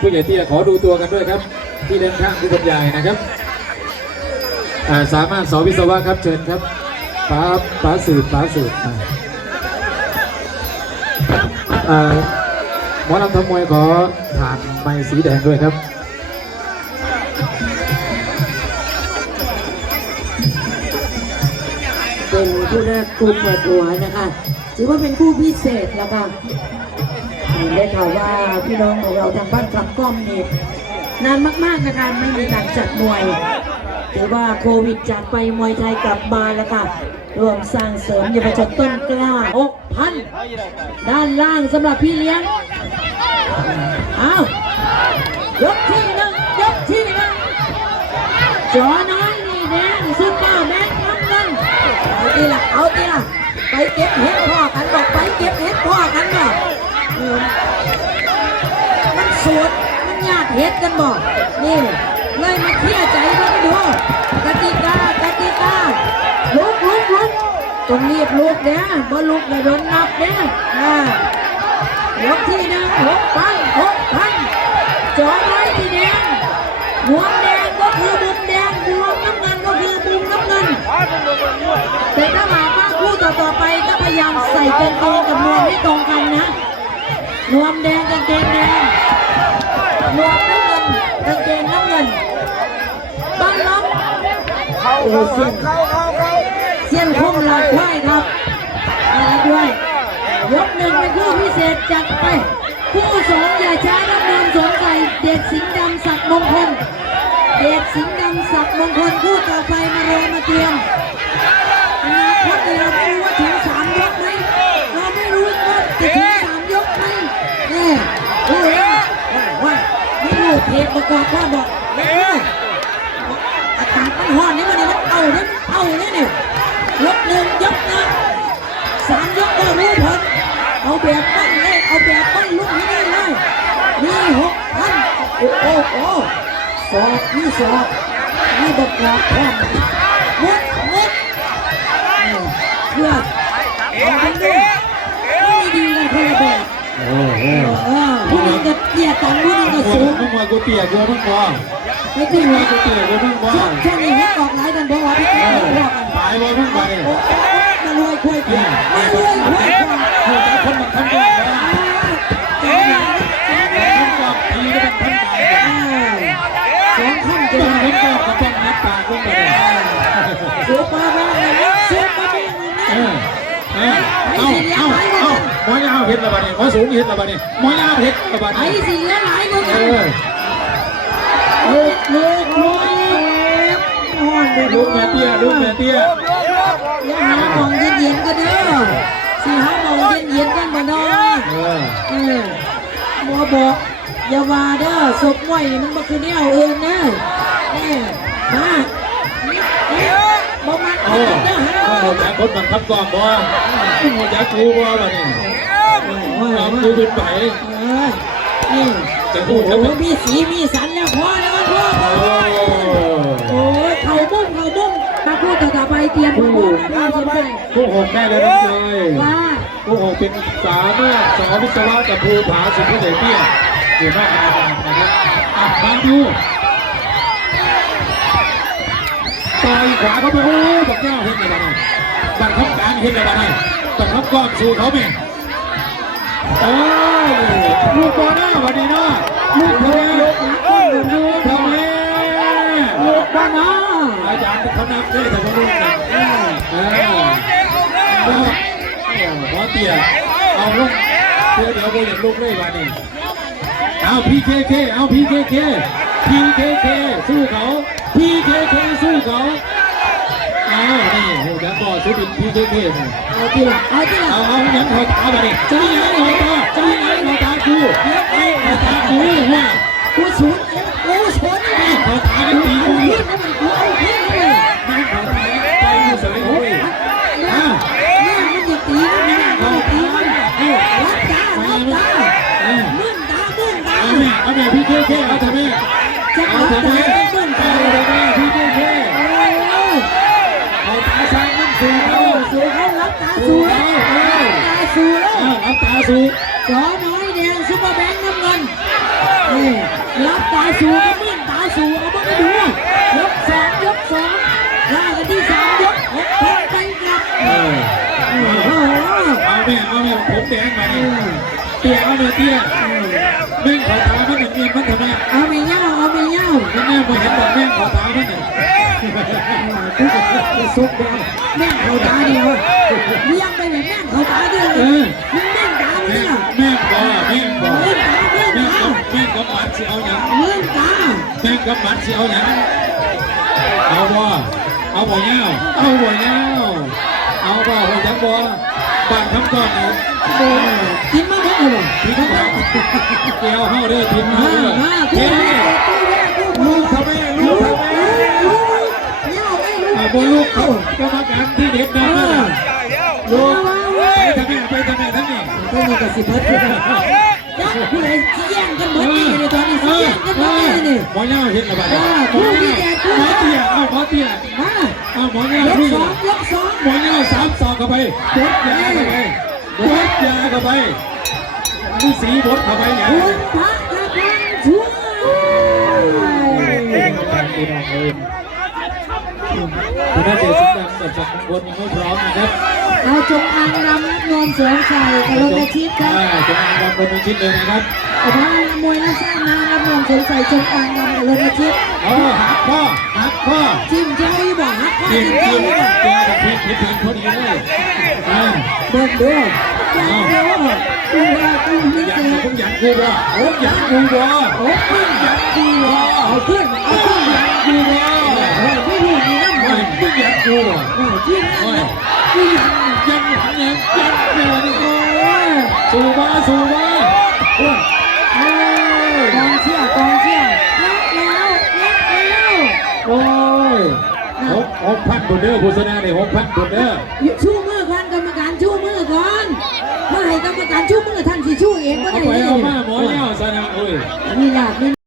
ผู้ใหญ่ที่ขอดูตัวกันด้วยครับที่เดินข้างผู้บรรยายนะครับสามารถสอวิศวะครับเชิญครับป๋าสืบหมอลำทำมวยขอผ่านไม้สีแดงด้วยครับเป็นคู่แรกคู่เปิดหัวนะคะถือว่าเป็นคู่พิเศษแล้วค่ะได้ข่าวว่าพี่น้องของเราทางบ้านคำก้อมนี่นานมากๆนะคะไม่มีการจัดมวยถือว่าโควิดจากไปมวยไทยกลับมาแล้วค่ะรวมสร้างเสริมเยาวชนต้นกล้า6,000ด้านล่างสำหรับพี่เลี้ยงอ้าวยกที่หนึ่งจอน้อยนี่แดงซุปเปอร์แมนน้ำเงินเอาทีละไปเก็บเห็ดพ่อกันบอกไปเก็บเห็ดพ่อกันบอกมันสวดมันญาติเห็ดกันบอกนี่เลยมาเคลียร์ใจมาดูกติกาลุกต้องรีบลุกเนี่ยบ่ลุกเลยโดนนับเนี่ยยกที่หนึ่ง6,000จอน้อยที่แดงนวมแดงก็คือมุมแดงนวมน้ำเงินก็คือมุมน้ำเงินแต่ถ้าหากว่าคู่ต่อไปก็พยายามใส่กางเกงกับนวมให้ตรงกันนะนวมแดงกางเกงแดงนวมน้ำเงินกางเกงน้ำเงินบ้านล้อมโอ้เสี้ยนพุ่งหลอดไว้ครับอะไรด้วยยกหนึ่งเป็นคู่พิเศษจัดไปคู่สองอย่าช้าน้ำเงินสวมใส่เดชสิงห์ดำศักดิ์มงคลคู่ต่อไปมาเตรียมอนาคตเราไม่รู้ว่าถึง3 ยกไหมเราไม่รู้ว่าจะถึง3 ยกไหมนี่รู้แล้วว่าไม่รู้เทปประกอบว่าบอกไม่รู้อากาศมันร้อนนี่มันเอาเนี่ยยกหนึ่ง3 ยกก็รู้ผลเอาแบบปั้นเลยเอาแบบปั้นลุกให้ได้เลยนี่6,000โอ้สอบนี่บอกกรอบพร้อมมุดเพื่อเอาไปด้วยไม่ดีกันคนละแบบผู้นึงก็เตี้ยต่ำผู้นึงก็สูงทั้งวันกูเตี้ยกูทั้งวันไม่ขึ้นหัว กูเตี้ยกูทั้งวันช่วงนี้ให้ออกหลายกันบอกว่าพี่เตี้ยพวกกัน ตายวันทั้งวันเลยมาลอยคุยกันมาลอยคุยกันคนมันทำได้ทีก็เป็นพันตาย2,000จะต้องเห็นก็ต้องนับปากลงไปเสือปลาบ้างเลยเสือปลาบ้างเลยหมอยาวเห็ดละบ้านี่หมอสูงเห็ดละบ้านี่หมอยาวเห็ดละบ้านี่ไอ้สิเหลือหลายคนกันลูกแม่เตี้ยอย่าหามองเย็นๆก็เด้อสิหามองเย็นๆกันบ่น้องหมอบอกอย่าว่าเด้อศพมวยมันบ่คือแนวอื่นนะนี่มาบ่มันเด้อหัวใจคนบังคับกองบ่หัวใจกูบ่บ้านี่กูเป็นไผ่นี่จะพูดแล้วมีสีมีสันแล้วพ่อโอ้ยเข่าบุ้งมาพูดต่อไปเตรียมพูดผู้หกได้เลยน้องเนยผู้หกเป็นสามารถสอนวิศวะกับภูผาสุดที่เด็กเตี้ยอยู่นอกอาณาจักรนะครับมาดูต่อยขวาเขาไปโอ้บักแก้วเห็นอะไรบ้างบังคับการเห็นอะไรบ้างบังคับก้อนสู่เขาไหมลูกบอลหน้าวันนี้นะลูกทะเลลูกบอลหน้าอาจารย์เขานำด้วยแต่ว่าลูกหนักหมอเตี้ยเอาลูกเดี๋ยวไปเห็นลูกเลยวันนี้เอาพีเคสู้เขาพีเคสู้เขานี่โหยักษ์ก็ซื้อเป็นพีเคเอาที่ละเอายังหัวตาไปดิจะยังหัวตากูว่ากูสูดนี่หัวตาเป็นตีกูกูเอาขึ้นเลยมันหัวตาใจกูสวยเลยเนี่ยมันจะตีมันรับตามื่นตาเอาแม่พีเคเอาทำไมมื่นตาพีเคเอาตาซ้ายนั่นสูเขารับตาสูแล้วรับตาสูจอน้อยแดงซุปเปอร์แบงค์น้ำเงิน รับตาสูก็มิ่งตาสูเอาบ้างดูยกสองล่ากันที่3 ยกหกพันไปครับโอ้โห เอาแม่ผมแดงมาเนี่ยเตี้ยเอาเลยเตี้ยแม่งขอตามันหนึ่งเงินมันทำไม เอาไม่เย้า แม่มาเห็นบอกแม่งขอตามันหนึ่ง กูก็ซุกได้แม่งเขาตาเดียวเลี้ยงไปเลยแม่งเขาตาเดียวมึงแม่งตาเนี่ย แม่งบ่แม่งบ่ เล่นตา แม่งกับมันสิเอาอย่าง เล่นตา แม่งกับมันสิเอาอย่างเอาบ่เอาบ่เงาเอาบ่เงาเอาบ่หัวจังบ่บางคำก่อนเนี่ย โอ้กินมาเมื่อไหร่ ทิ้งเขาเกี่ยวเข้าเด้อทิ้งเขาเด้อ กู เฮ้ย แม่กู ลูกทำไมลูกทำไม เย้าไม่รู้ บนลูกเขากรรมการที่เด็ดนะลูกไปทำไมทั้งนี้ ก็มีกับสิบเพิร์ดคือกันยักษ์ผู้ใดแย่งกันเหมือนนี่ในตอนนี้แย่งกันเหมือนนี่ หมอเน่าเห็นระบาด คู่ที่แดงคู่ หมอเตี้ยเอาหมอเตี้ย มา เอาหมอเน่าย ก คุย สองยกสอง หมอเน่า3 ศอกเข้าไปบดยาเข้าไปบดยาเข้าไปดูสีบดเข้าไปอย่าง คุณพระกระพันช่วย คุณน่าจะสุดดังแต่จากบนยังไม่พร้อมนะครับ เอาจงอางรำนักนวลเสริมใส่กระโหลกชิดครับ จงอางรำบนชิดเลยนะครับ เอาพระมวยนักสร้างนานักนวลเสริมใส่จงอางรำกระโหลกชิด หักข้อ จิ้มจิ้มไม่บอกฮักข้อ ทีม จิ้ม ที จิ้ ม ม เจอกับทีมพอดีเลย เดินดูดูว่ากูไม่ อยา เจ ก อ ผมอยากกูว่าผมอยากกูว่า โอ้ขึ้น อยากกูว่า เอาขึ้นเอาขึ้น กูว่า เฮ้ยไม่รู้นี่น้ำมัน ไม่อยากกูว่า โอ้ที่นั่นกูยัง ยังเนี่ย โอ้ย สู้มาโอ้ย กองเชียร์รับแล้วโอ้ย6,000บุญเด้อผู้ชนะได้6,000บุญเด้อ ชูมือก่อนกรรมการชูมือก่อนมาให้กรรมการชูมือท่านสิชูเองก็ เอา ได้ ไปเอามาหมอเน่าชนะเอ้ย นี่หลักนี่